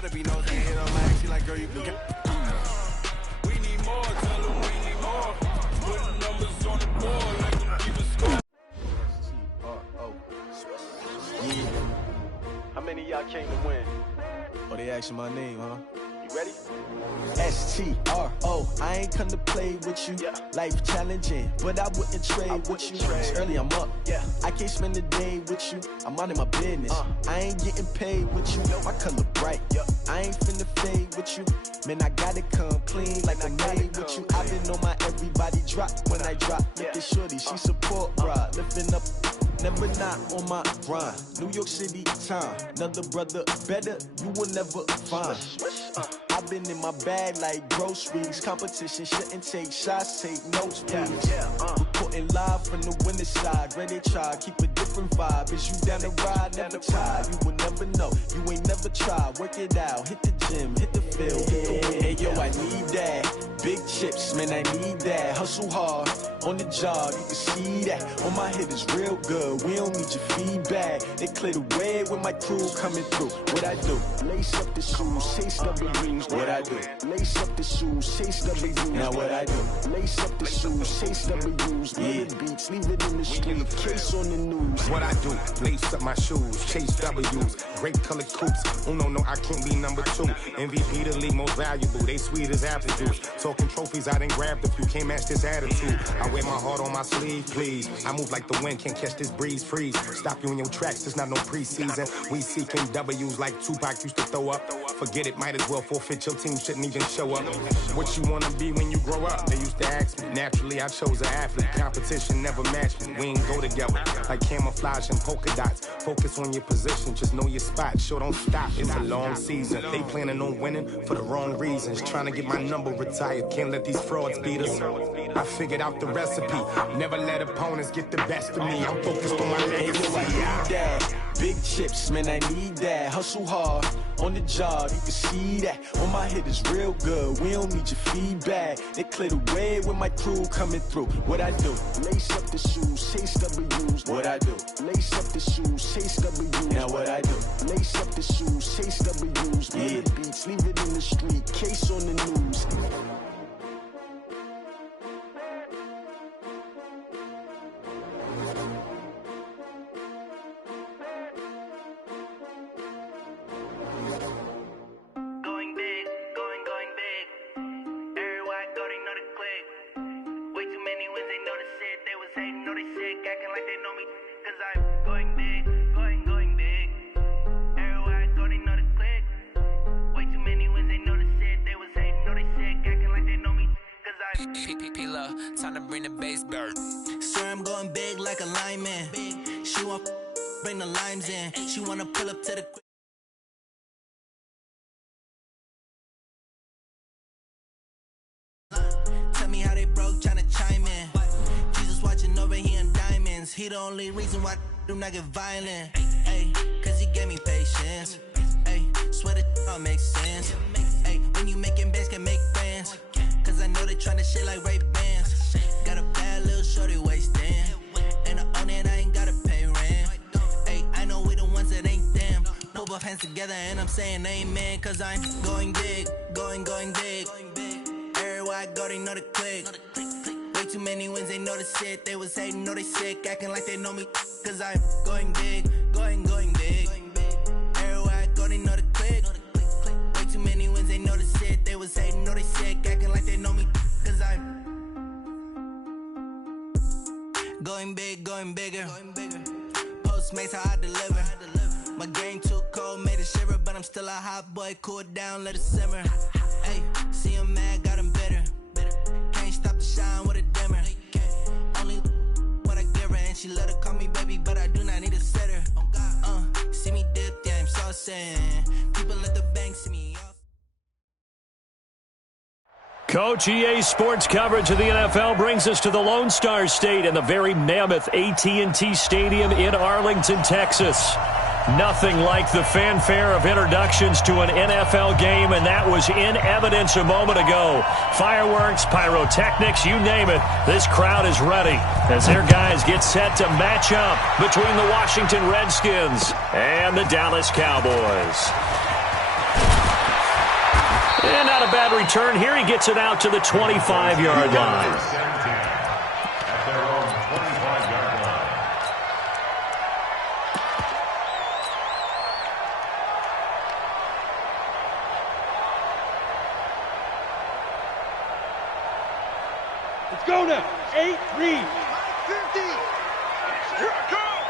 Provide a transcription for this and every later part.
gotta be nosy. Hit on my ex, like, girl, you can get. We need more, tell them we need more. Putting numbers on the board like we keep a score. Yeah. How many of y'all came to win? Oh, they asking my name, huh? You ready? S-T-R-O, I ain't come to play with you. Yeah. Life challenging, but I wouldn't trade with you. It's early, I'm up. Yeah. I can't spend the day with you. I'm minding my business. I ain't getting paid with you. My color bright. Yeah. I ain't finna fade with you. Man, I gotta come clean like I'm made with you. I've been on my everybody drop when I drop. Look at shorty, she support, bruh. Lifting up. Never not on my grind. New York City time. Another brother better, you will never find. I've been in my bag like groceries. Competition shouldn't take shots, take notes, please. Reporting live from the winning side. Ready to try, keep a different vibe. Is you down the ride? Never tired. You will never know. You ain't never tried. Work it out. Hit the gym, hit the field, hit the wind. Hey yo, I need that. Big chips, man, I need that. Hustle hard on the job, you can see that. On my head is real good. We don't need your feedback. They clear the way with my crew coming through. What I do? Lace up the shoes, chase W's. What I do? Lace up the shoes, chase W's. Now what I do? Lace up the shoes, chase W's. Yeah. Beats, leave it in the street. Case on the news. What I do? Lace up my shoes, chase W's. Great colored coops. Oh no, I can't be number 2. MVP the league most valuable. They sweet as apple juice. Talking trophies, I done grabbed a few. Can't match this attitude. I wear my heart on my sleeve, please. I move like the wind, can't catch this breeze, freeze. Stop you in your tracks, there's not no preseason. We seeking W's like Tupac used to throw up. Forget it, might as well forfeit. Your team shouldn't even show up. What you wanna be when you grow up? They used to ask me. Naturally, I chose an athlete. Competition never matched me. We ain't go together like camouflage and polka dots. Focus on your position, just know your spot. Sure, don't stop. It's a long season. They planning on winning for the wrong reasons. Trying to get my number retired. Can't let these frauds beat us. I figured out the recipe. Never let opponents get the best of me. I'm focused on my legacy. Big chips, man, I need that. Hustle hard on the job, you can see that. On my head is real good. We don't need your feedback. They clear the way with my crew coming through. What I do? Lace up the shoes, chase W's. What I do? Lace up the shoes, chase W's. Now what I do? Lace up the shoes, chase W's. Yeah. Beats, leave it in the street. Case on the news. Time to bring the bass back. Swear I'm going big like a lineman. She want bring the limes in. She wanna pull up to the. Tell me how they broke, tryna chime in. Jesus watching over here in diamonds. He the only reason why do not get violent. Ay, cause he gave me patience. Ay, swear that all makes sense. Ay, when you making bands can make friends. Cause I know they tryna shit like Ray-Bans. Got a bad little shorty wasting. And I own it, I ain't gotta pay rent. Ay, I know we the ones that ain't them. Put both hands together and I'm saying amen. Cause I'm going big, going big. Everywhere I go, they know the click. Way too many wins, they know the shit. They was hating, know they sick, acting like they know me. Cause I'm going big, going big. Everywhere I go, they know the click. Way too many wins, they know the shit. They was hating, know they sick, acting like they know me. Cause I'm going big, going bigger. Postmates how I deliver. My game too cold, made it shiver. But I'm still a hot boy, cool it down, let it simmer. Hey, see him mad, got him bitter. Can't stop the shine with a dimmer. Only what I give her, and she let her call me baby, but I do not need a sitter. See me dip, yeah, I'm saucing. People at the bank see me off. Coach, EA Sports coverage of the NFL brings us to the Lone Star State and the very mammoth AT&T Stadium in Arlington, Texas. Nothing like the fanfare of introductions to an NFL game, and that was in evidence a moment ago. Fireworks, pyrotechnics, you name it. This crowd is ready as their guys get set to match up between the Washington Redskins and the Dallas Cowboys. And not a bad return here. He gets it out to the 25-yard line. Let's go now. 8, read. 50. Here I come.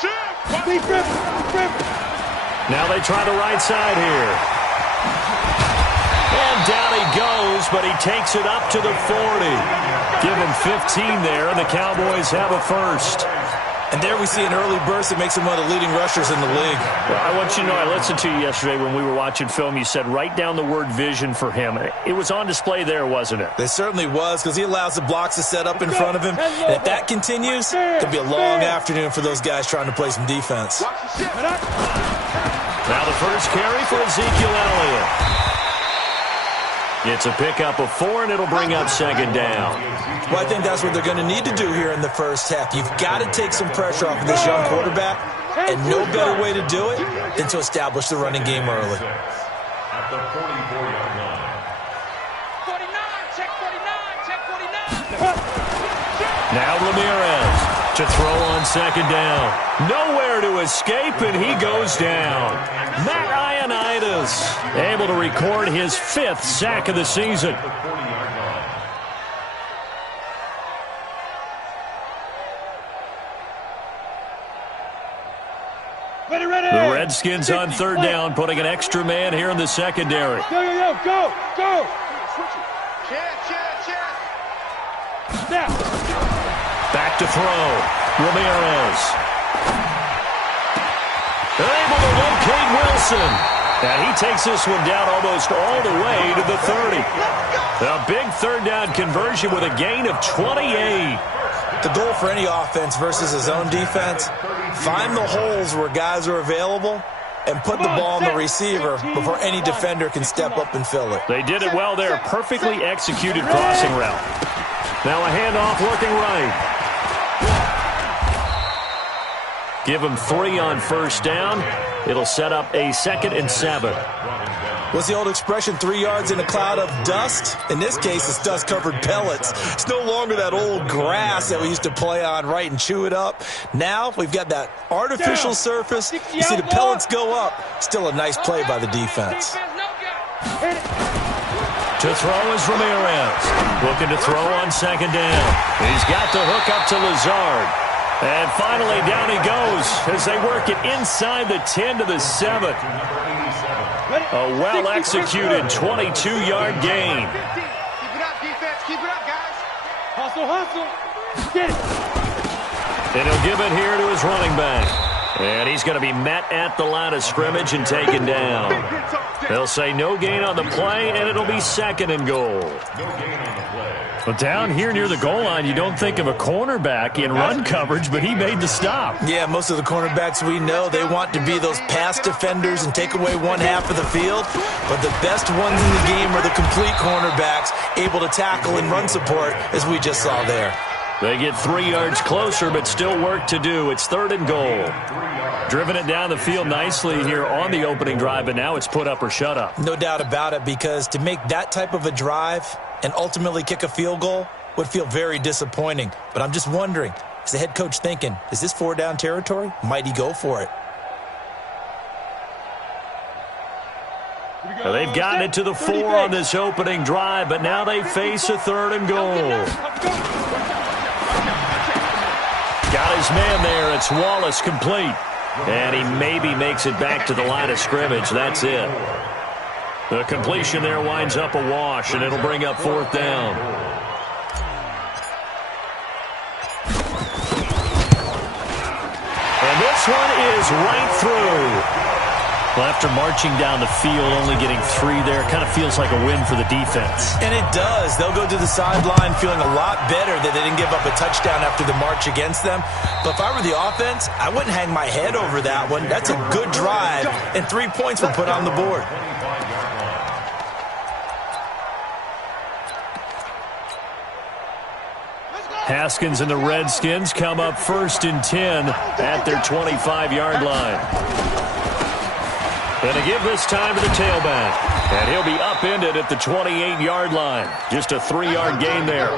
Shift. Big Griffin. Now they try the right side here. And down he goes, but he takes it up to the 40. Give him 15 there, and the Cowboys have a first. And there we see an early burst that makes him one of the leading rushers in the league. Well, I want you to know, I listened to you yesterday when we were watching film. You said write down the word vision for him. It was on display there, wasn't it? It certainly was, because he allows the blocks to set up in front of him. And if that continues, it'll be a long afternoon for those guys trying to play some defense. Now the first carry for Ezekiel Elliott. It's a pickup of 4, and it'll bring up second down. Well, I think that's what they're going to need to do here in the first half. You've got to take some pressure off of this young quarterback, and no better way to do it than to establish the running game early. At the 44-yard line. 49, check 49. Now Ramirez to throw on second down. Nowhere to escape, and he goes down. Matt Ioannidis able to record his 5th sack of the season. The Redskins on third down, putting an extra man here in the secondary. Go. Snap. Back to throw. Ramirez. Able to locate Wilson. And he takes this one down almost all the way to the 30. A big third down conversion with a gain of 28. The goal for any offense versus his own defense, find the holes where guys are available and put the ball on the receiver before any defender can step up and fill it. They did it well there. Perfectly executed crossing route. Now a handoff looking right. Give him 3 on first down. It'll set up a 2nd and 7. What's the old expression, 3 yards in a cloud of dust? In this case, it's dust-covered pellets. It's no longer that old grass that we used to play on, right, and chew it up. Now we've got that artificial surface. You see the pellets go up. Still a nice play by the defense. To throw is Ramirez. Looking to throw on second down. He's got the hook up to Lazard. And finally, down he goes as they work it inside the 10 to the 7. A well-executed 22-yard gain. Keep it up, defense. Keep it up, guys. Hustle. Get it. And he'll give it here to his running back. And he's going to be met at the line of scrimmage and taken down. They'll say no gain on the play, and it'll be 2nd and goal. No gain on the play. But down here near the goal line, you don't think of a cornerback in run coverage, but he made the stop. Yeah, most of the cornerbacks we know, they want to be those pass defenders and take away one half of the field. But the best ones in the game are the complete cornerbacks, able to tackle and run support, as we just saw there. They get 3 yards closer, but still work to do. It's 3rd and goal. Driven it down the field nicely here on the opening drive, but now it's put up or shut up. No doubt about it, because to make that type of a drive and ultimately kick a field goal would feel very disappointing. But I'm just wondering, is the head coach thinking, is this 4-down territory? Might he go for it? Well, they've gotten it to the 4 on this opening drive, but now they face a 3rd and goal. Got his man there. It's Wallace complete. And he maybe makes it back to the line of scrimmage. That's it. The completion there winds up a wash, and it'll bring up 4th down. And this one is right through. Well, after marching down the field, only getting 3 there, kind of feels like a win for the defense. And it does. They'll go to the sideline feeling a lot better that they didn't give up a touchdown after the march against them. But if I were the offense, I wouldn't hang my head over that one. That's a good drive, and 3 points were put on the board. Haskins and the Redskins come up 1st and 10 at their 25-yard line. And to give this time to the tailback. And he'll be upended at the 28-yard line. Just a 3-yard gain there.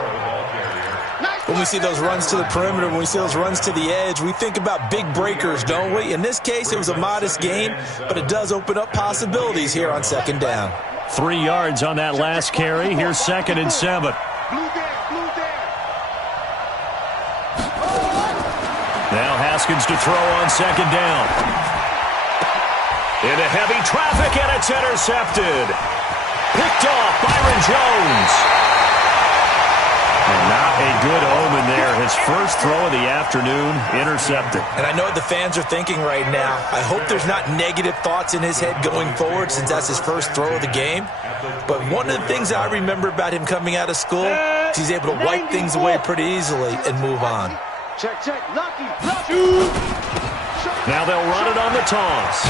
When we see those runs to the perimeter, when we see those runs to the edge, we think about big breakers, don't we? In this case, it was a modest gain, but it does open up possibilities here on second down. 3 yards on that last carry. Here's 2nd and 7. Now Haskins to throw on 2nd down. Into heavy traffic, and it's intercepted. Picked off Byron Jones. And not a good omen there. His first throw of the afternoon, intercepted. And I know what the fans are thinking right now. I hope there's not negative thoughts in his head going forward since that's his first throw of the game. But one of the things I remember about him coming out of school is he's able to wipe things away pretty easily and move on. Check, lucky. Now they'll run it on the toss.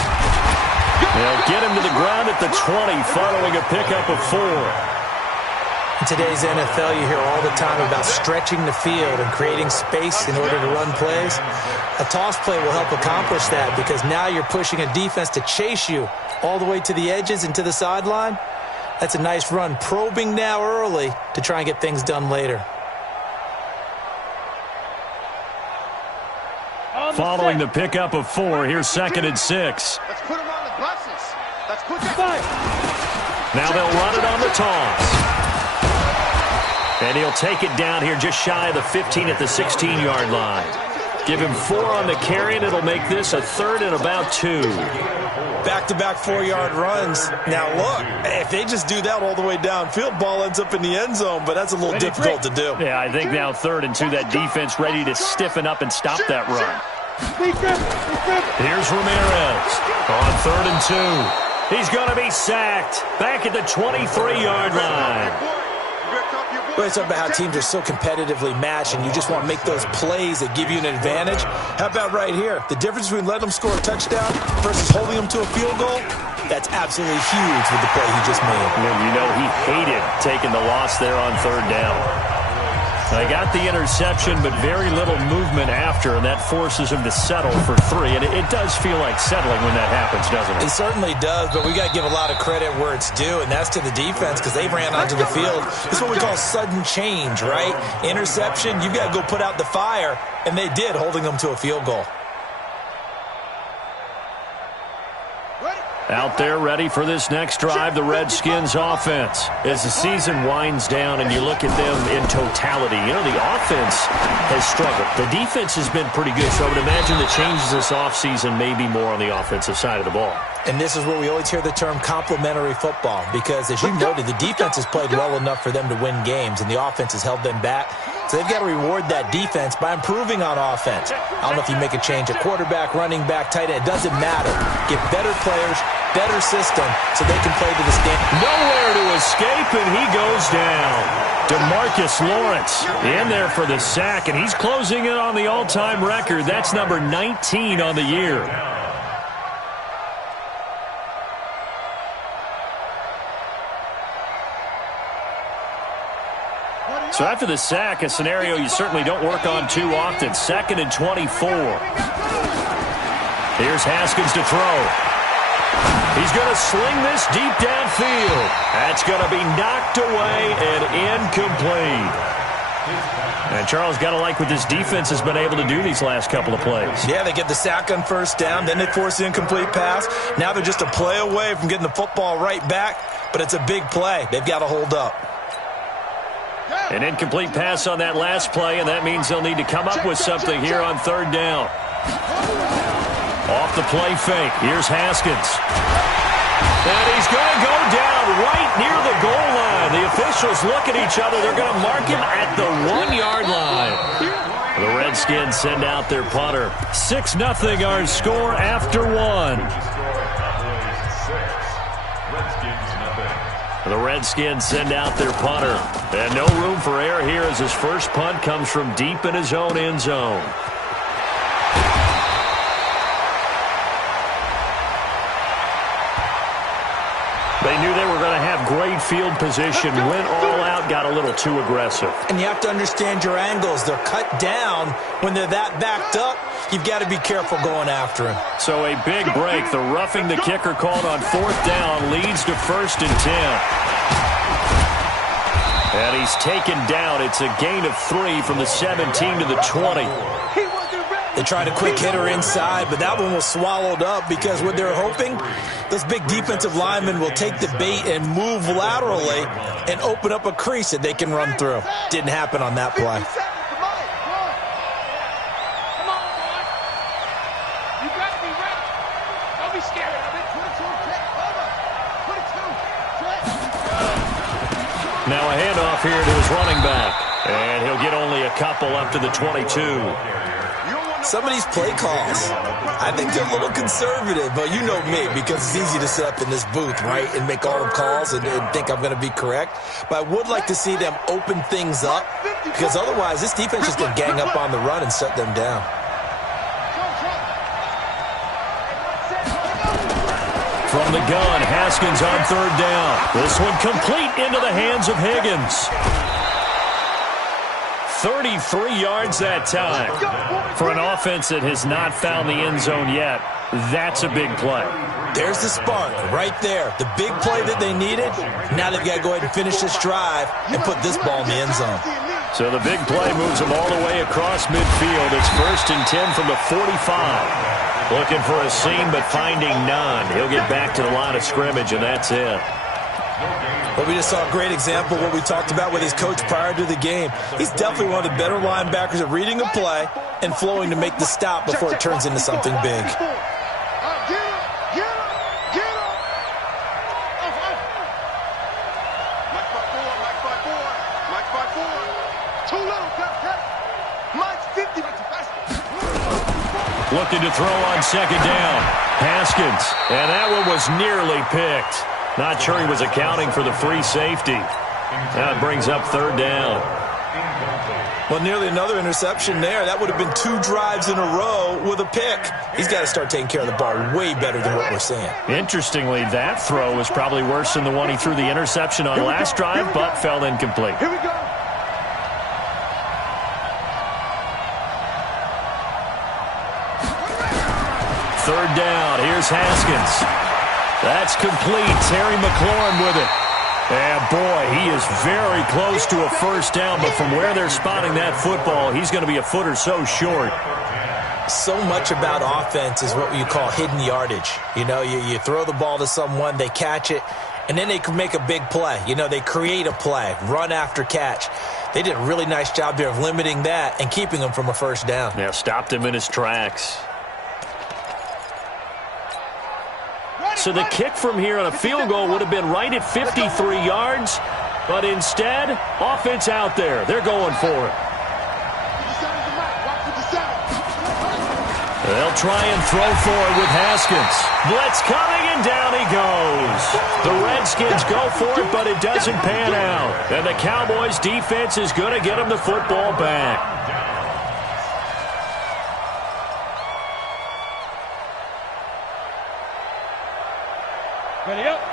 They'll get him to the ground at the 20 following a pickup of 4. In today's NFL, you hear all the time about stretching the field and creating space in order to run plays. A toss play will help accomplish that because now you're pushing a defense to chase you all the way to the edges and to the sideline. That's a nice run, probing now early to try and get things done later. Following the pickup of 4, here's 2nd and 6. Let's put him on the buses. Let's put that. Now they'll run it on the toss. And he'll take it down here just shy of the 15 at the 16-yard line. Give him 4 on the carry, and it'll make this a 3rd and about 2. Back-to-back 4-yard runs. Now, look, if they just do that all the way downfield, ball ends up in the end zone, but that's a little difficult to do. Yeah, I think now 3rd and 2, that defense ready to stiffen up and stop that run. Here's Ramirez on 3rd and 2. He's going to be sacked back at the 23-yard line. We always talk about how teams are so competitively matched and you just want to make those plays that give you an advantage. How about right here? The difference between letting them score a touchdown versus holding them to a field goal, that's absolutely huge with the play he just made. You know he hated taking the loss there on 3rd down. They got the interception, but very little movement after, and that forces him to settle for 3. And it does feel like settling when that happens, doesn't it? It certainly does, but we got to give a lot of credit where it's due, and that's to the defense because they ran onto the field. This is what we call sudden change, right? Interception, you've got to go put out the fire, and they did, holding them to a field goal. Out there ready for this next drive, the Redskins offense. As the season winds down and you look at them in totality, you know, the offense has struggled. The defense has been pretty good, so I would imagine the changes this offseason may be more on the offensive side of the ball. And this is where we always hear the term complementary football because, as you noted, the defense has played well enough for them to win games, and the offense has held them back. So they've got to reward that defense by improving on offense. I don't know if you make a change at quarterback, running back, tight end. It doesn't matter. Get better players, better system, so they can play to the standard. Nowhere to escape, and he goes down. DeMarcus Lawrence in there for the sack, and he's closing in on the all-time record. That's number 19 on the year. So after the sack, a scenario you certainly don't work on too often. 2nd and 24. Here's Haskins to throw. He's going to sling this deep downfield. That's going to be knocked away and incomplete. And Charles, got to like what this defense has been able to do these last couple of plays. Yeah, they get the sack on 1st down, then they force the incomplete pass. Now they're just a play away from getting the football right back, but it's a big play. They've got to hold up. An incomplete pass on that last play, and that means they'll need to come up with something here on 3rd down. Off the play fake. Here's Haskins. And he's going to go down right near the goal line. The officials look at each other. They're going to mark him at the 1-yard line. The Redskins send out their punter. 6-0 our score after 1. The Redskins send out their punter. And no room for error here as his first punt comes from deep in his own end zone. They knew they were going to have great field position, went all out, got a little too aggressive. And you have to understand your angles. They're cut down. When they're that backed up, you've got to be careful going after him. So a big break. The roughing the kicker called on 4th down leads to 1st and 10. And he's taken down. It's a gain of 3 from the 17 to the 20. They tried a quick hitter inside, but that one was swallowed up because what they're hoping, those big defensive linemen will take the bait and move laterally and open up a crease that they can run through. Didn't happen on that play. Now a handoff here to his running back. And he'll get only a couple up to the 22. Some of these play calls, I think they're a little conservative, but you know me, because it's easy to sit up in this booth, right, and make all the calls and think I'm going to be correct. But I would like to see them open things up, because otherwise this defense is going to gang up on the run and shut them down. From the gun, Haskins on 3rd down. This one complete into the hands of Higgins. 33 yards that time. For an offense that has not found the end zone yet, that's a big play. There's the spark right there. The big play that they needed. Now they've got to go ahead and finish this drive and put this ball in the end zone. So the big play moves them all the way across midfield. It's 1st and 10 from the 45. Looking for a seam, but finding none. He'll get back to the line of scrimmage, and that's it. Well, we just saw a great example of what we talked about with his coach prior to the game. He's definitely one of the better linebackers at reading a play and flowing to make the stop before it turns into something big. Looking to throw on 2nd down. Haskins, and that one was nearly picked. Not sure he was accounting for the free safety. Now it brings up 3rd down. Well, nearly another interception there. That would have been 2 drives in a row with a pick. He's got to start taking care of the ball way better than what we're seeing. Interestingly, that throw was probably worse than the one he threw the interception on last drive, but fell incomplete. Here we go. Third down. Here's Haskins. That's complete. Terry McLaurin with it. And, boy, he is very close to a 1st down, but from where they're spotting that football, he's going to be a foot or so short. So much about offense is what you call hidden yardage. You know, you throw the ball to someone, they catch it, and then they can make a big play. You know, they create a play, run after catch. They did a really nice job there of limiting that and keeping him from a 1st down. Yeah, stopped him in his tracks. So the kick from here on a field goal would have been right at 53 yards, but instead, offense out there. They're going for it. They'll try and throw for it with Haskins. Blitz coming, and down he goes. The Redskins go for it, but it doesn't pan out. And the Cowboys' defense is going to get them the football back.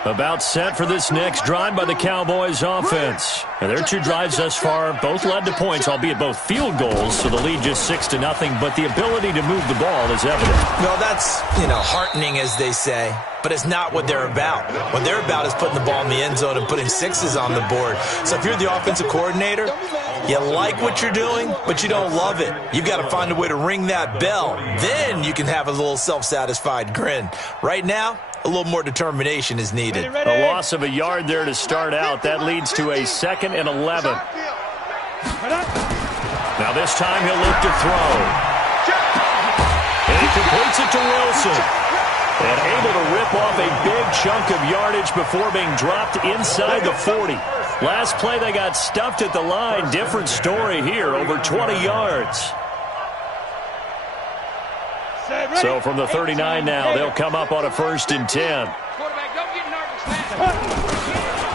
About set for this next drive by the Cowboys offense. And their 2 drives thus far both led to points, albeit both field goals, so the lead just 6-0, but the ability to move the ball is evident. Well, that's, heartening, as they say, but it's not what they're about. What they're about is putting the ball in the end zone and putting 6s on the board. So if you're the offensive coordinator, you like what you're doing, but you don't love it. You've got to find a way to ring that bell. Then you can have a little self-satisfied grin. Right now, a little more determination is needed. A loss of a yard there to start out. That leads to a 2nd and 11. Now this time he'll look to throw. And he completes it to Wilson. And able to rip off a big chunk of yardage before being dropped inside the 40. Last play they got stuffed at the line. Different story here, over 20 yards. So from the 39 now, they'll come up on a 1st and 10.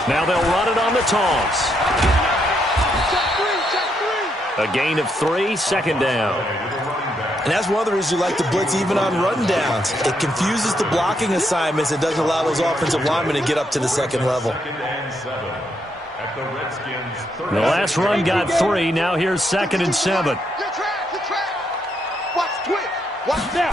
Now they'll run it on the toss. A gain of 3, 2nd down. And that's one of the reasons you like to blitz even on rundowns. It confuses the blocking assignments. It doesn't allow those offensive linemen to get up to the second level. The last run got 3. Now here's 2nd and 7. Watch quick. Watch that.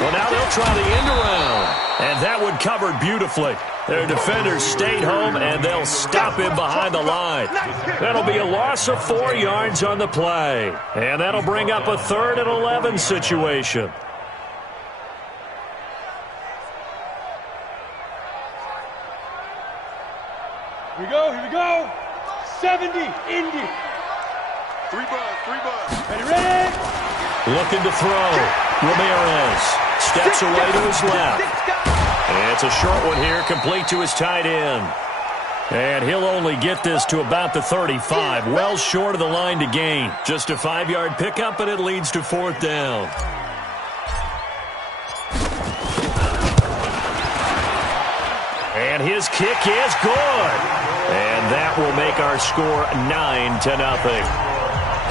Well, now they'll try the end around. And that one covered beautifully. Their defenders stayed home, and they'll stop him behind the line. That'll be a loss of 4 yards on the play. And that'll bring up a 3rd and 11 situation. Here we go. 70, Indy. 3 buzz. Ready? Looking to throw. Ramirez steps away to his left. And it's a short one here, complete to his tight end. And he'll only get this to about the 35, well short of the line to gain. Just a 5-yard pickup, and it leads to 4th down. And his kick is good. And that will make our score 9-0.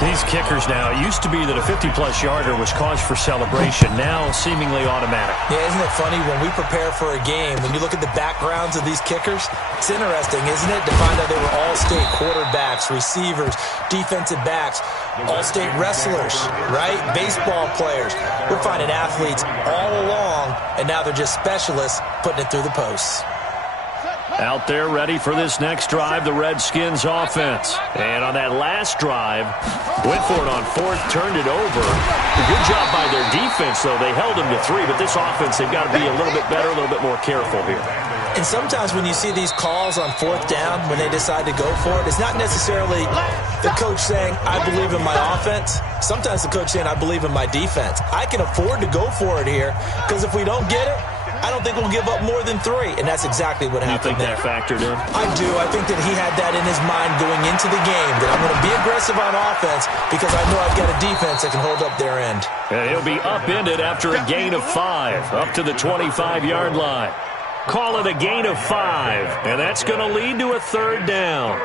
These kickers now, it used to be that a 50-plus yarder was cause for celebration. Now seemingly automatic. Yeah, isn't it funny when we prepare for a game, when you look at the backgrounds of these kickers, it's interesting, isn't it, to find out they were all-state quarterbacks, receivers, defensive backs, all-state wrestlers, right? Baseball players. We're finding athletes all along, and now they're just specialists putting it through the posts. Out there ready for this next drive, the Redskins offense. And on that last drive, went for it on 4th, turned it over. Good job by their defense, though. They held them to 3, but this offense, they've got to be a little bit better, a little bit more careful here. And sometimes when you see these calls on 4th down, when they decide to go for it, it's not necessarily the coach saying, I believe in my offense. Sometimes the coach saying, I believe in my defense. I can afford to go for it here, because if we don't get it, I don't think we'll give up more than 3, and that's exactly what happened there. You think that factored in? I do. I think that he had that in his mind going into the game, that I'm going to be aggressive on offense because I know I've got a defense that can hold up their end. And he'll be upended after a gain of 5, up to the 25-yard line. Call it a gain of 5, and that's going to lead to a 3rd down.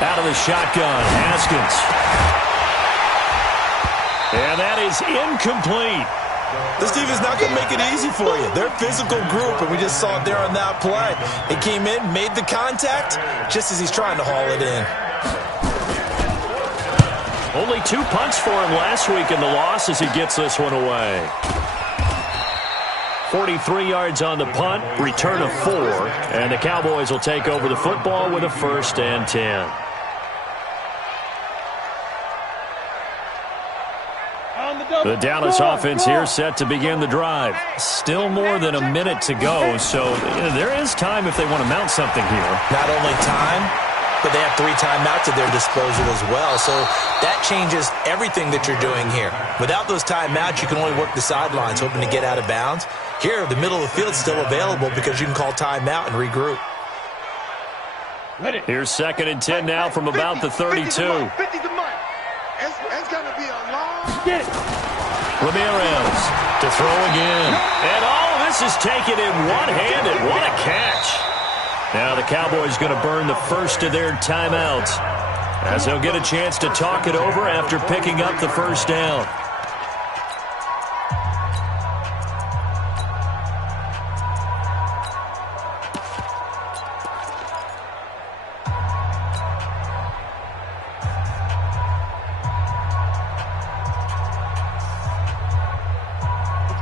Out of the shotgun, Haskins. And that is incomplete. This defense is not going to make it easy for you. They're a physical group, and we just saw it there on that play. They came in, made the contact, just as he's trying to haul it in. Only 2 punts for him last week in the loss as he gets this one away. 43 yards on the punt, return of 4, and the Cowboys will take over the football with a 1st and 10. The Dallas offense here set to begin the drive. Still more than a minute to go, so there is time if they want to mount something here. Not only time, but they have 3 timeouts at their disposal as well, so that changes everything that you're doing here. Without those timeouts, you can only work the sidelines, hoping to get out of bounds. Here, the middle of the field is still available because you can call timeout and regroup. Here's 2nd and 10 now from about the 32. 50's a month. It's going to be a long... Get it. Ramirez to throw again. And all of this is taken in one-handed. What a catch. Now the Cowboys going to burn the first of their timeouts as they'll get a chance to talk it over after picking up the 1st down.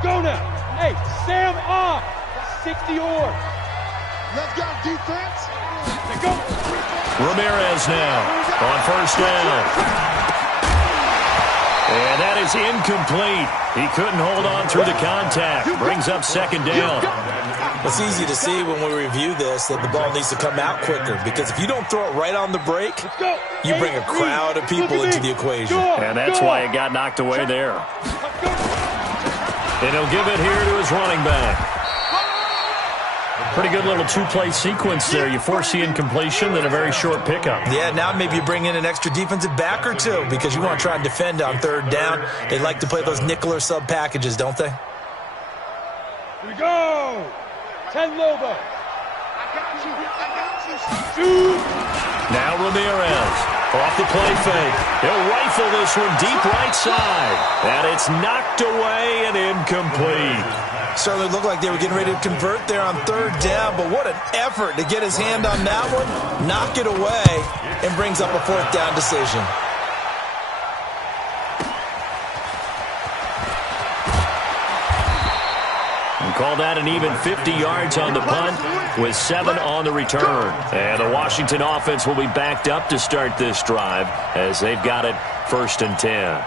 Go now. Hey, Sam off. 60 or. Let's go, defense. Let's go. Ramirez now on 1st down. And that is incomplete. He couldn't hold on through the contact. Brings up 2nd down. It's easy to see when we review this that the ball needs to come out quicker, because if you don't throw it right on the break, you bring a crowd of people into the equation. And that's why it got knocked away there. And he'll give it here to his running back. Pretty good little two-play sequence there. You force the incompletion, then a very short pickup. Yeah, now maybe you bring in an extra defensive back or two because you want to try and defend on third down. They like to play those nickel or sub packages, don't they? Here we go. 10 Lobo. Now Ramirez off the play fake. He'll rifle this one deep right side. And it's knocked away and incomplete. Certainly looked like they were getting ready to convert there on third down, but what an effort to get his hand on that one, knock it away, and brings up a fourth down decision. And call that an even 50 yards on the punt with 7 on the return. And the Washington offense will be backed up to start this drive as they've got it 1st and 10.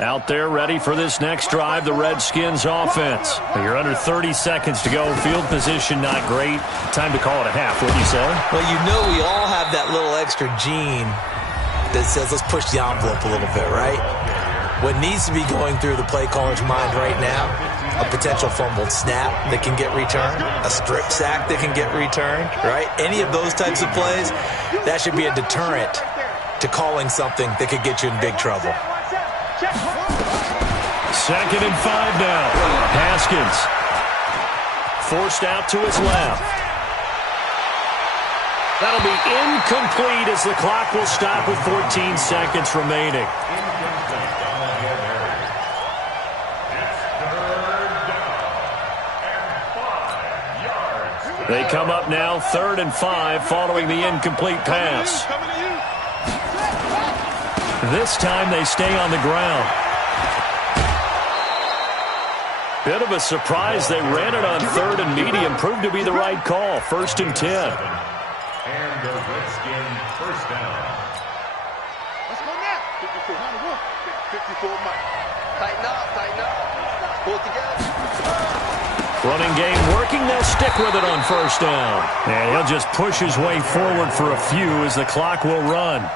Out there ready for this next drive, the Redskins offense. You're under 30 seconds to go. Field position not great. Time to call it a half, wouldn't you say? Well, you know we all have that little extra gene that says let's push the envelope a little bit, right? What needs to be going through the play caller's mind right now, a potential fumbled snap that can get returned, a strip sack that can get returned, right? Any of those types of plays, that should be a deterrent to calling something that could get you in big trouble. 2nd and 5 now. Haskins forced out to his left. That'll be incomplete as the clock will stop with 14 seconds remaining. They come up now 3rd and 5 following the incomplete pass. This time they stay on the ground. Bit of a surprise. They ran it on 3rd and medium. Proved to be the right call. 1st and 10. And the Redskin first down. Let's go now. 54 Mike. Tighten up. Pull it together. Running game working. They'll stick with it on 1st down. And he'll just push his way forward for a few as the clock will run.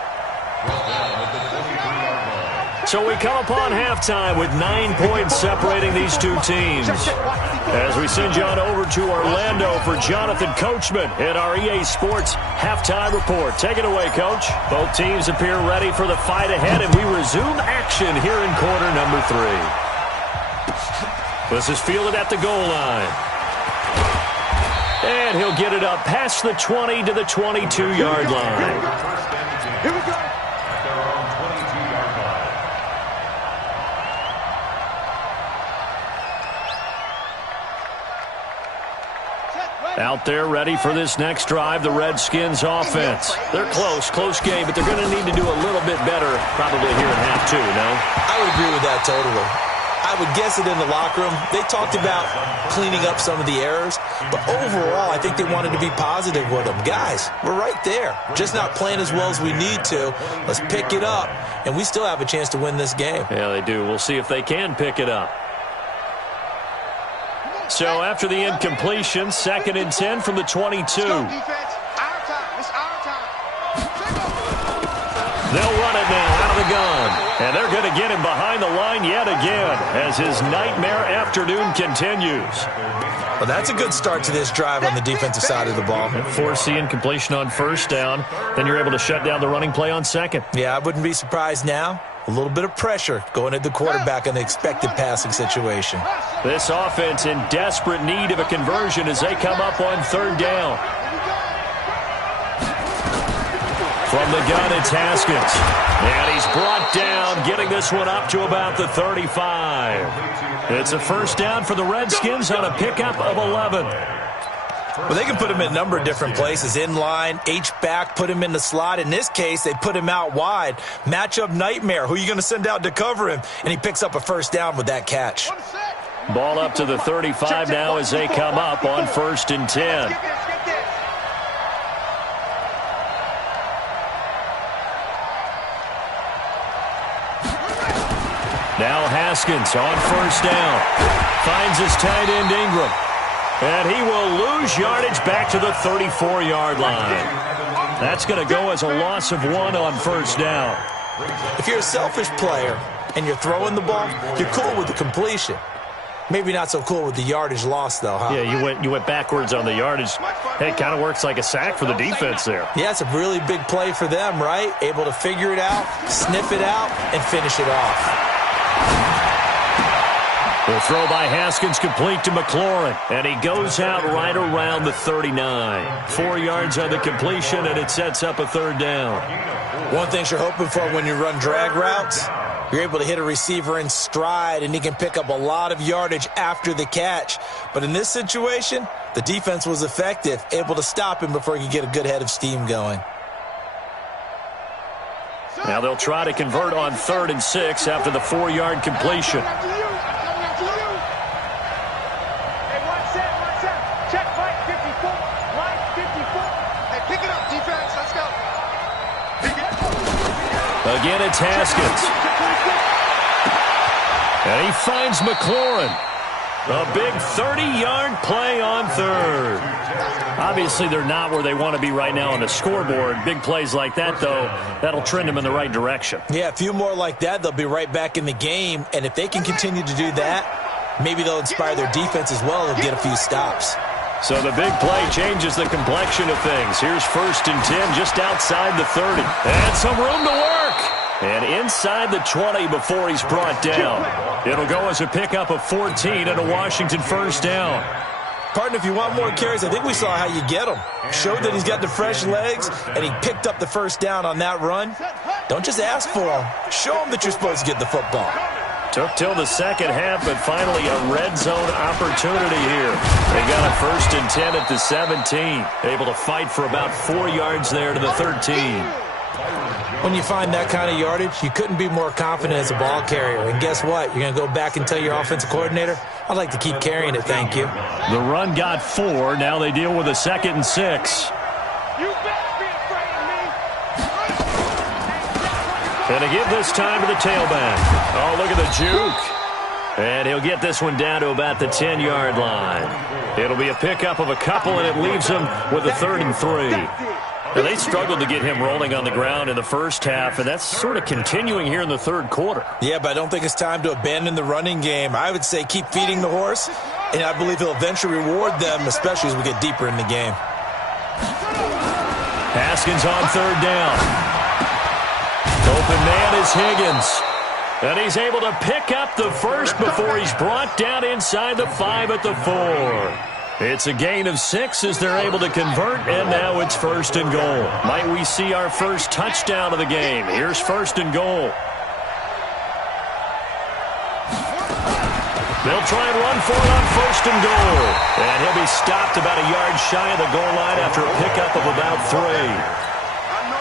So we come upon halftime with 9 points separating these two teams. As we send you on over to Orlando for Jonathan Coachman in our EA Sports halftime report. Take it away, Coach. Both teams appear ready for the fight ahead, and we resume action here in quarter number 3. This is fielded at the goal line. And he'll get it up past the 20 to the 22-yard line. Here we go. Out there ready for this next drive, the Redskins offense. They're close game, but they're going to need to do a little bit better probably here in half 2, no? I would agree with that totally. I would guess it in the locker room. They talked about cleaning up some of the errors, but overall I think they wanted to be positive with them. Guys, we're right there. Just not playing as well as we need to. Let's pick it up, and we still have a chance to win this game. Yeah, they do. We'll see if they can pick it up. So after the incompletion, 2nd and 10 from the 22. They'll run it now out of the gun. And they're going to get him behind the line yet again as his nightmare afternoon continues. Well, that's a good start to this drive on the defensive side of the ball. Force the incompletion on 1st down. Then you're able to shut down the running play on 2nd. Yeah, I wouldn't be surprised now. A little bit of pressure going at the quarterback in the expected passing situation. This offense in desperate need of a conversion as they come up on 3rd down. From the gun, it's Haskins. And he's brought down, getting this one up to about the 35. It's a 1st down for the Redskins on a pickup of 11. Well, they can put him in a number of different places. In line, H-back, put him in the slot. In this case, they put him out wide. Matchup nightmare. Who are you going to send out to cover him? And he picks up a 1st down with that catch. Ball up to the 35 now as they come up on 1st and 10. Now Haskins on first down. Finds his tight end Ingram. And he will lose yardage back to the 34-yard line. That's going to go as a loss of 1 on first down. If you're a selfish player and you're throwing the ball, you're cool with the completion. Maybe not so cool with the yardage loss, though, huh? Yeah, you went backwards on the yardage. Hey, it kind of works like a sack for the defense there. Yeah, it's a really big play for them, right? Able to figure it out, sniff it out, and finish it off. The throw by Haskins complete to McLaurin, and he goes out right around the 39. 4 yards on the completion, and it sets up a third down. One thing you're hoping for when you run drag routes, you're able to hit a receiver in stride, and he can pick up a lot of yardage after the catch. But in this situation, the defense was effective, able to stop him before he could get a good head of steam going. Now they'll try to convert on 3rd and 6 after the 4-yard completion. Again, it's Haskins. And he finds McLaurin. A big 30-yard play on 3rd. Obviously, they're not where they want to be right now on the scoreboard. Big plays like that, though, that'll trend them in the right direction. Yeah, a few more like that, they'll be right back in the game. And if they can continue to do that, maybe they'll inspire their defense as well and get a few stops. So the big play changes the complexion of things. Here's 1st and 10 just outside the 30. And some room to work. And inside the 20 before he's brought down. It'll go as a pickup of 14 and a Washington first down. Partner, if you want more carries, I think we saw how you get him. Showed that he's got the fresh legs, and he picked up the first down on that run. Don't just ask for him. Show him that you're supposed to get the football. Took till the second half, but finally a red zone opportunity here. They got a 1st and 10 at the 17. Able to fight for about 4 yards there to the 13. When you find that kind of yardage, you couldn't be more confident as a ball carrier. And guess what? You're going to go back and tell your offensive coordinator, I'd like to keep carrying it, thank you. The run got 4. Now they deal with a 2nd and 6. And to give this time to the tailback. Oh, look at the juke. And he'll get this one down to about the 10-yard line. It'll be a pickup of a couple, and it leaves him with a 3rd and 3. Now, they struggled to get him rolling on the ground in the first half, and that's sort of continuing here in the 3rd quarter. Yeah, but I don't think it's time to abandon the running game. I would say keep feeding the horse, and I believe he'll eventually reward them, especially as we get deeper in the game. Haskins on 3rd down. Open man is Higgins. And he's able to pick up the first before he's brought down inside the 5 at the 4. It's a gain of 6 as they're able to convert, and now it's 1st and goal. Might we see our first touchdown of the game? Here's 1st and goal. They'll try and run for it on 1st and goal. And he'll be stopped about a yard shy of the goal line after a pickup of about 3.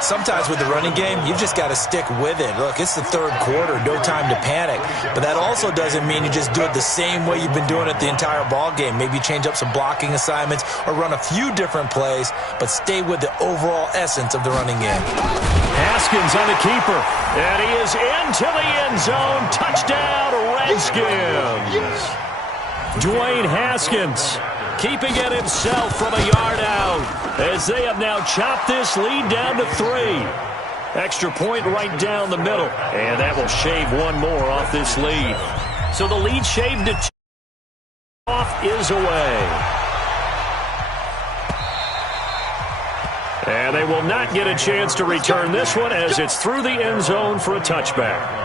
Sometimes with the running game, you've just got to stick with it. Look, it's the 3rd quarter, no time to panic. But that also doesn't mean you just do it the same way you've been doing it the entire ball game. Maybe change up some blocking assignments or run a few different plays, but stay with the overall essence of the running game. Haskins on the keeper, and he is into the end zone. Touchdown, Redskins. Dwayne Haskins keeping it himself from a yard out as they have now chopped this lead down to 3. Extra point right down the middle, and that will shave 1 more off this lead. So the lead shaved to 2. Off is away. And they will not get a chance to return this one as it's through the end zone for a touchback.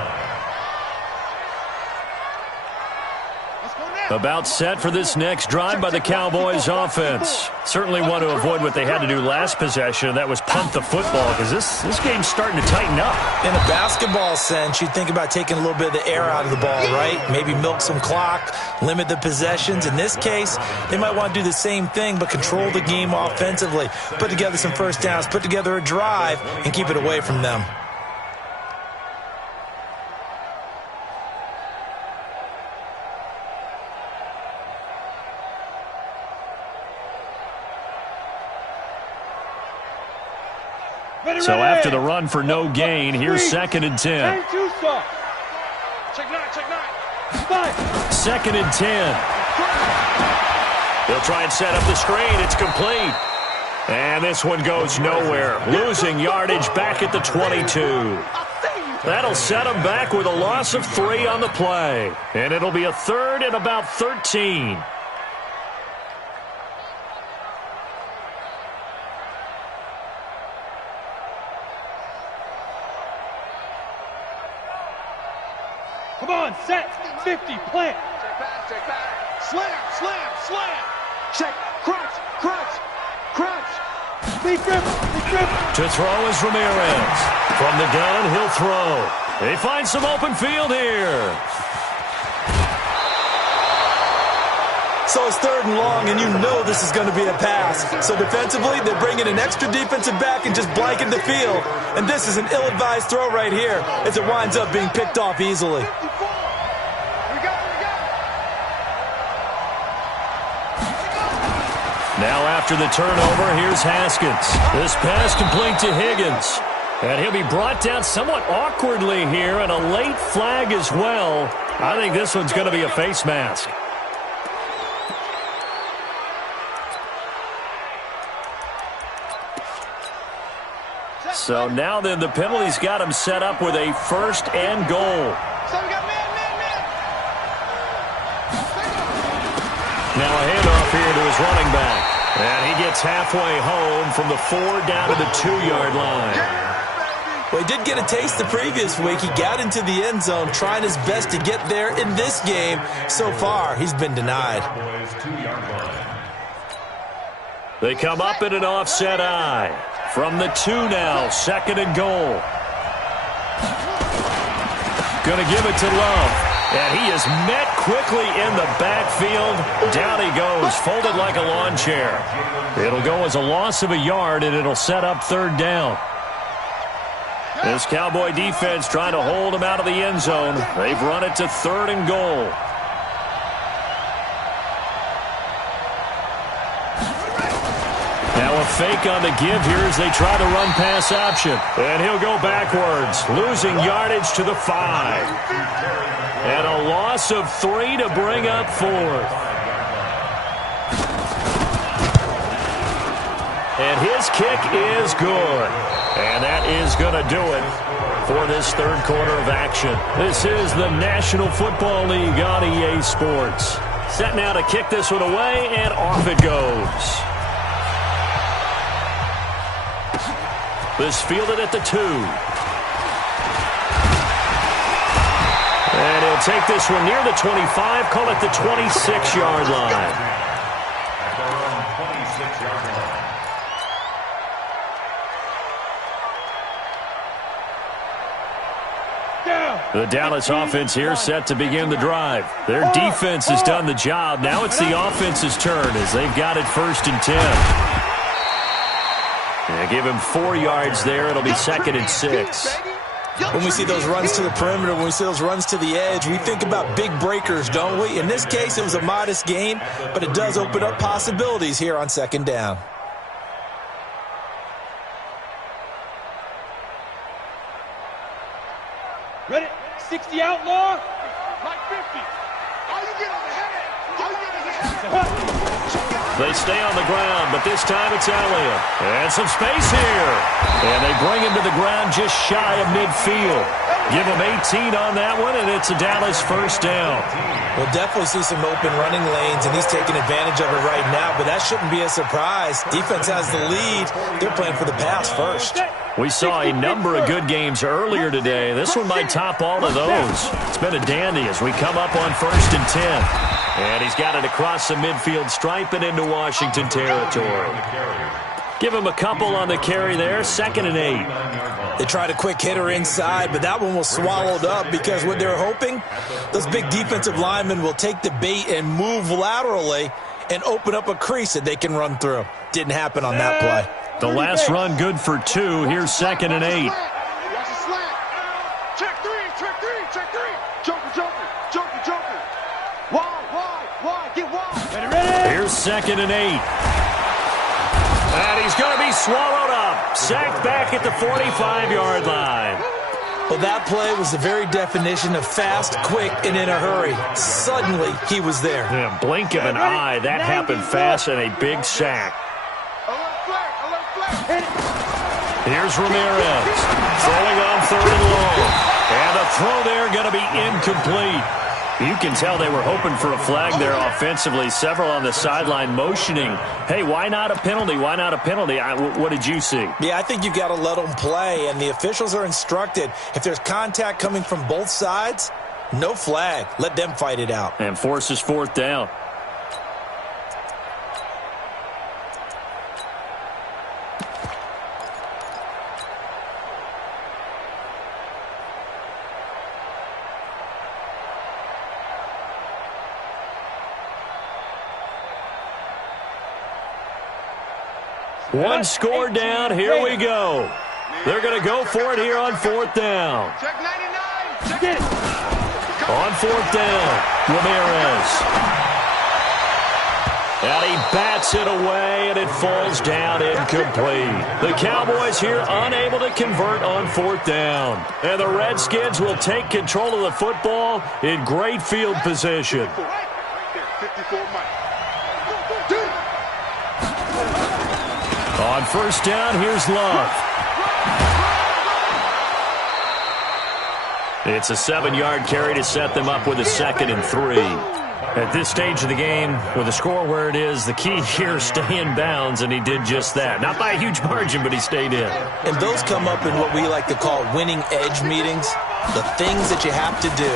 About set for this next drive by the Cowboys offense. Certainly want to avoid what they had to do last possession, and that was punt the football, because this game's starting to tighten up. In a basketball sense, you think about taking a little bit of the air out of the ball, right? Maybe milk some clock, limit the possessions. In this case, they might want to do the same thing, but control the game offensively. Put together some first downs, put together a drive, and keep it away from them. So after the run for no gain, here's 2nd and 10. Check nine. 2nd and 10. They'll try and set up the screen. It's complete. And this one goes nowhere. Losing yardage back at the 22. That'll set them back with a loss of 3 on the play. And it'll be a 3rd and about 13. Come on, set. 50, plant. Check back. Slam. Check, crunch. Lead grip. To throw is Ramirez. From the gun, he'll throw. They find some open field here. So it's 3rd and long, and you know this is going to be a pass. So defensively, they're bringing an extra defensive back and just blanking the field. And this is an ill-advised throw right here as it winds up being picked off easily. Now after the turnover, here's Haskins. This pass complete to Higgins. And he'll be brought down somewhat awkwardly here, and a late flag as well. I think this one's going to be a face mask. So now then the penalty's got him set up with a 1st and goal. Now a handoff here to his running back. And he gets halfway home from the 4 down to the 2-yard line. Well, he did get a taste the previous week. He got into the end zone trying his best to get there in this game. So far, he's been denied. They come up in an offset eye. From the 2 now, 2nd and goal. Going to give it to Love. And he is met quickly in the backfield. Down he goes, folded like a lawn chair. It'll go as a loss of a yard, and it'll set up 3rd down. This Cowboy defense trying to hold him out of the end zone. They've run it to 3rd and goal. Now a fake on the give here as they try to run pass option. And he'll go backwards, losing yardage to the 5. And a loss of 3 to bring up 4th. And his kick is good. And that is going to do it for this 3rd quarter of action. This is the National Football League on EA Sports. Set now to kick this one away, and off it goes. This fielded at the 2. And he'll take this one near the 25, call it the 26-yard line. The Dallas offense here set to begin the drive. Their defense has done the job. Now it's the offense's turn as they've got it 1st and 10. And give him 4 yards there. It'll be 2nd and 6. When we see those runs to the perimeter, when we see those runs to the edge, we think about big breakers, don't we? In this case, it was a modest gain, but it does open up possibilities here on 2nd down. Ready? 60 outlaw. Like 50. All you get on the head. They stay on the ground, but this time it's Elliott. And some space here. And they bring him to the ground just shy of midfield. Give him 18 on that one, and it's a Dallas 1st down. We'll definitely see some open running lanes, and he's taking advantage of it right now, but that shouldn't be a surprise. Defense has the lead. They're playing for the pass first. We saw a number of good games earlier today. This one might top all of those. It's been a dandy as we come up on 1st and 10. And he's got it across the midfield stripe and into Washington territory. Give him a couple on the carry there, 2nd and 8. They tried a quick hitter inside, but that one was swallowed up because what they're hoping, those big defensive linemen will take the bait and move laterally and open up a crease that they can run through. Didn't happen on that play. The last run good for 2. Here's 2nd and 8. Check 3. Joker. Wide, get wide. Here's 2nd and 8. And he's going to be swallowed up. Sacked back at the 45-yard line. Well, that play was the very definition of fast, quick, and in a hurry. Suddenly, he was there. Yeah, blink of an eye. That happened fast and a big sack. Here's Ramirez throwing on 3rd and long. And the throw there going to be incomplete. You can tell they were hoping for a flag there offensively. Several on the sideline motioning, hey, why not a penalty? Why not a penalty? What did you see? Yeah, I think you got to let them play, and the officials are instructed. If there's contact coming from both sides, no flag. Let them fight it out. And forces 4th down. One score down. Here we go. They're going to go for it here on 4th down. Check 99. Check it. On 4th down, Ramirez. And he bats it away, and it falls down incomplete. The Cowboys here unable to convert on 4th down. And the Redskins will take control of the football in great field position. 54 Mike. On 1st down, here's Love. It's a 7-yard carry to set them up with a 2nd and 3. At this stage of the game, with the score where it is, the key here is stay in bounds, and he did just that. Not by a huge margin, but he stayed in. And those come up in what we like to call winning edge meetings. The things that you have to do,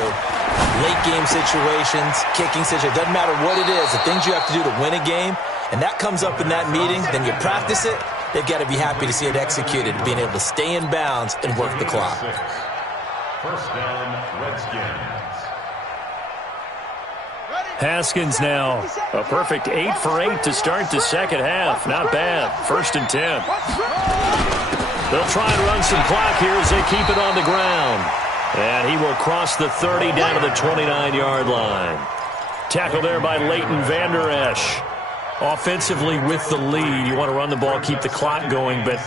late game situations, kicking situations, doesn't matter what it is, the things you have to do to win a game, and that comes up in that meeting, then you practice it. They've got to be happy to see it executed, being able to stay in bounds and work the clock. 1st down, Redskins. Haskins now a perfect 8 for 8 to start the second half. Not bad. 1st and 10. They'll try and run some clock here as they keep it on the ground. And he will cross the 30 down to the 29-yard line. Tackle there by Leighton Vander Esch. Offensively with the lead, you want to run the ball, keep the clock going, but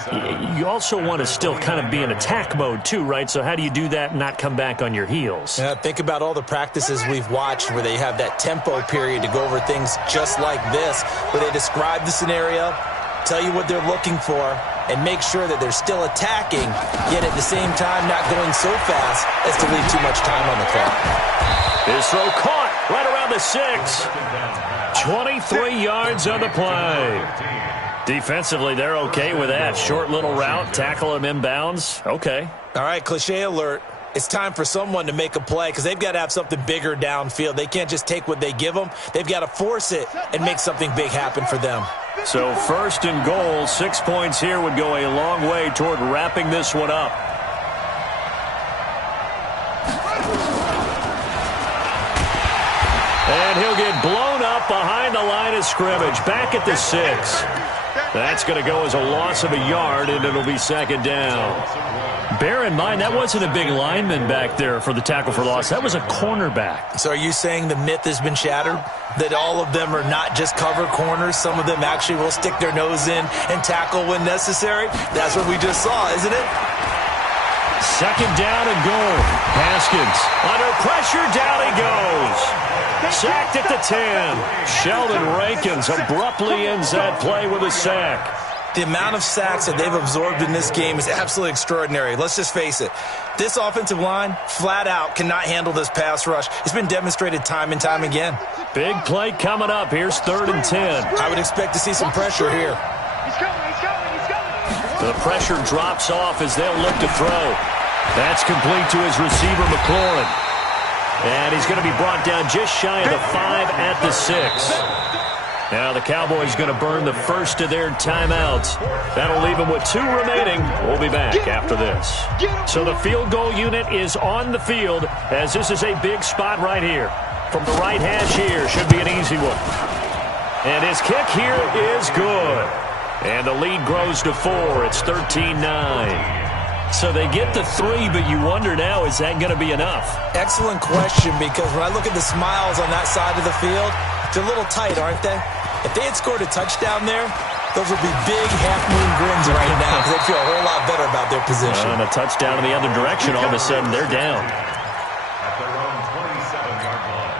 you also want to still kind of be in attack mode too, right? So how do you do that and not come back on your heels? Yeah, think about all the practices we've watched where they have that tempo period to go over things just like this, where they describe the scenario, tell you what they're looking for, and make sure that they're still attacking, yet at the same time not going so fast as to leave too much time on the clock. His throw caught right around the 6. 23 yards on the play. Defensively, they're okay with that. Short little route, tackle him inbounds. Okay. All right, cliche alert. It's time for someone to make a play because they've got to have something bigger downfield. They can't just take what they give them. They've got to force it and make something big happen for them. So 1st and goal, 6 points here would go a long way toward wrapping this one up. And he'll get blown up behind the line of scrimmage. Back at the 6. That's going to go as a loss of a yard, and it'll be 2nd down. Bear in mind, that wasn't a big lineman back there for the tackle for loss. That was a cornerback. So are you saying the myth has been shattered? That all of them are not just cover corners? Some of them actually will stick their nose in and tackle when necessary? That's what we just saw, isn't it? 2nd down and goal. Haskins under pressure, down he goes. Sacked at the 10. Sheldon Rankins abruptly ends that play with a sack. The amount of sacks that they've absorbed in this game is absolutely extraordinary. Let's just face it. This offensive line, flat out, cannot handle this pass rush. It's been demonstrated time and time again. Big play coming up. Here's 3rd and 10. I would expect to see some pressure here. He's coming. The pressure drops off as they'll look to throw. That's complete to his receiver, McLaurin. And he's going to be brought down just shy of the 5 at the 6. Now the Cowboys going to burn the first of their timeouts. That'll leave them with 2 remaining. We'll be back after this. So the field goal unit is on the field as this is a big spot right here. From the right hash here, should be an easy one. And his kick here is good. And the lead grows to 4. It's 13-9. So they get the 3, but you wonder now, is that going to be enough? Excellent question, because when I look at the smiles on that side of the field, they're a little tight, aren't they? If they had scored a touchdown there, Those will be big half-moon grins right now because they feel a whole lot better about their position. And a touchdown in the other direction, all of a sudden they're down. At their own 27-yard line.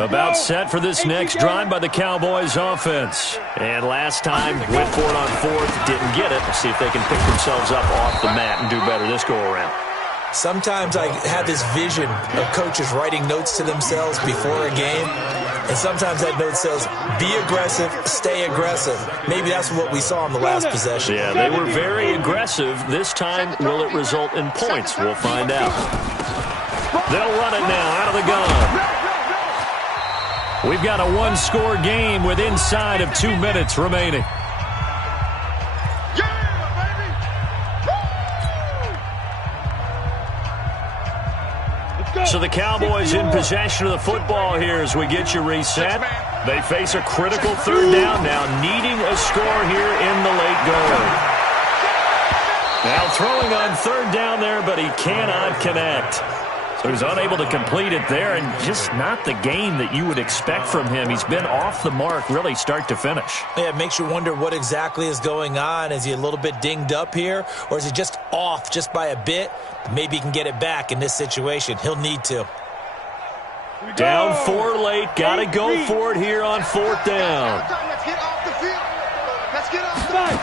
About set for this next drive by the Cowboys offense. And last time, went for it on fourth, didn't get it. Let's see if they can pick themselves up off the mat and do better this go-around. Sometimes I have this vision of coaches writing notes to themselves before a game. And sometimes that note says, be aggressive, stay aggressive. Maybe that's what we saw in the last possession. Yeah, they were very aggressive. This time, will it result in points? We'll find out. They'll run it now out of the gun. We've got a one-score game with inside of 2 minutes remaining. So the Cowboys in possession of the football here as we get you reset. They face a critical third down now, needing a score here in the late going. Now throwing on third down there, but he cannot connect. So he's unable to complete it there, and just not the game that you would expect from him. He's been off the mark really start to finish. Yeah, it makes you wonder what exactly is going on. Is he a little bit dinged up here, or is he just off just by a bit? Maybe he can get it back in this situation. He'll need to. Down 4 late. Got to go for it here on fourth down. Let's get off the field. Let's get off the field.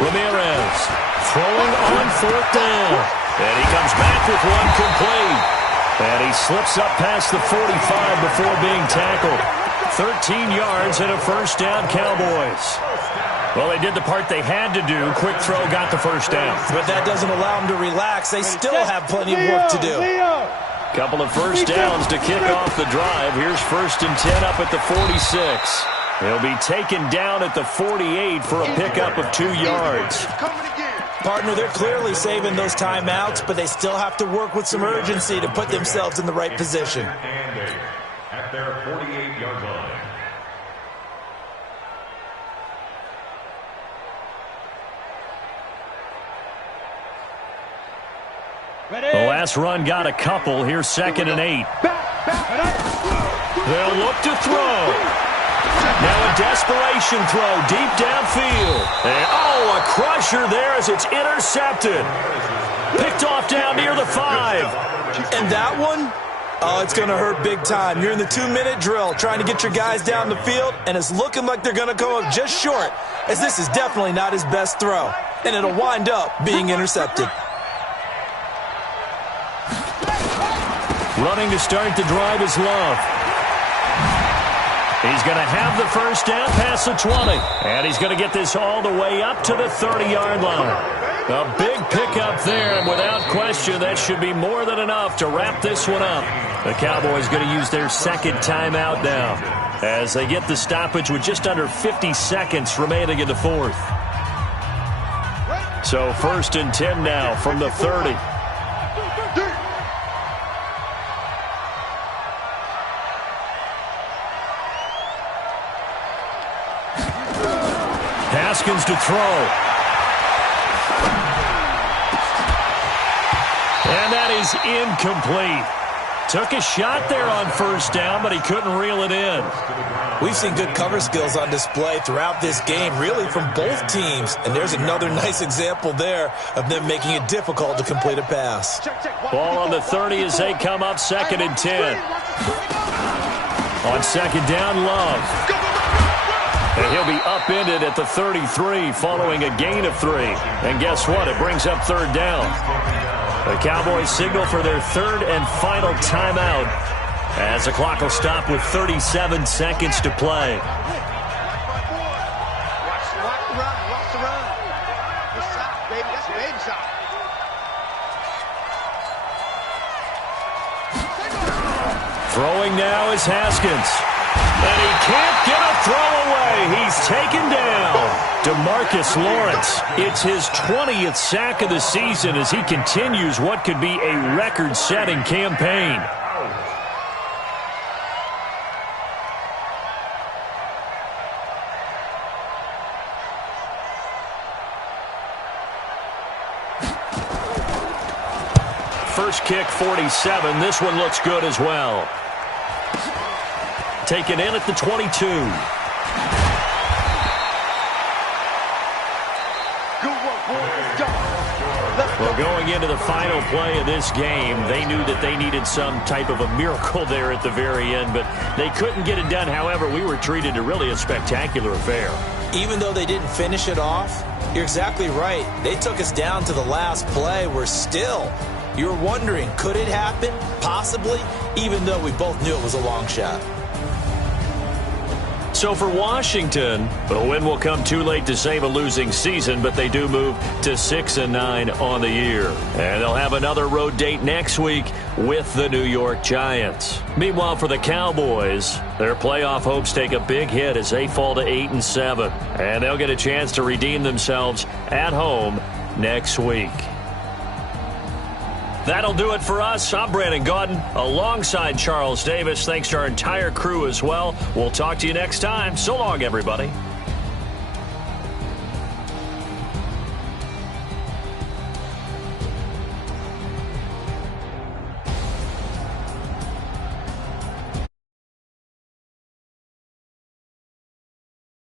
Ramirez throwing on fourth down. And he comes back with one complete. And he slips up past the 45 before being tackled. 13 yards and a first down, Cowboys. Well, they did the part they had to do. Quick throw got the first down. But that doesn't allow them to relax. They still have plenty of work to do. Couple of first downs to kick off the drive. Here's 1st and 10 up at the 46. He'll be taken down at the 48 for a pickup of 2 yards. Partner, they're clearly saving those timeouts, but they still have to work with some urgency to put themselves in the right position. At their 48-yard line. The last run got a couple. Here's 2nd and 8. They'll look to throw. Now a desperation throw deep downfield. And, oh, a crusher there as it's intercepted. Picked off down near the 5. And that one, oh, it's going to hurt big time. You're in the 2-minute drill trying to get your guys down the field, and it's looking like they're going to go up just short, as this is definitely not his best throw. And it'll wind up being intercepted. Running to start the drive is Love. He's going to have the first down past the 20. And he's going to get this all the way up to the 30-yard line. A big pickup there, and without question, that should be more than enough to wrap this one up. The Cowboys going to use their 2nd timeout now as they get the stoppage with just under 50 seconds remaining in the 4th. So 1st and 10 now from the 30. Haskins to throw. And that is incomplete. Took a shot there on first down, but he couldn't reel it in. We've seen good cover skills on display throughout this game, really from both teams. And there's another nice example there of them making it difficult to complete a pass. Ball on the 30 as they come up 2nd and 10. On 2nd down, Love. And he'll be upended at the 33 following a gain of 3. And guess what? It brings up 3rd down. The Cowboys signal for their 3rd and final timeout as the clock will stop with 37 seconds to play. Throwing now is Haskins. And he can't get a throw away. He's taken down. DeMarcus Lawrence, it's his 20th sack of the season as he continues what could be a record-setting campaign. first kick 47. This one looks good as well. Taken in at the 22. Well, going into the final play of this game, they knew that they needed some type of a miracle there at the very end, but they couldn't get it done. However, we were treated to really a spectacular affair. Even though they didn't finish it off, you're exactly right. They took us down to the last play. We're still, you're wondering, could it happen? Possibly, even though we both knew it was a long shot. So for Washington, the win will come too late to save a losing season, but they do move to 6-9 on the year. And they'll have another road date next week with the New York Giants. Meanwhile, for the Cowboys, their playoff hopes take a big hit as they fall to 8-7. And they'll get a chance to redeem themselves at home next week. That'll do it for us. I'm Brandon Gaudin alongside Charles Davis. Thanks to our entire crew as well. We'll talk to you next time. So long, everybody.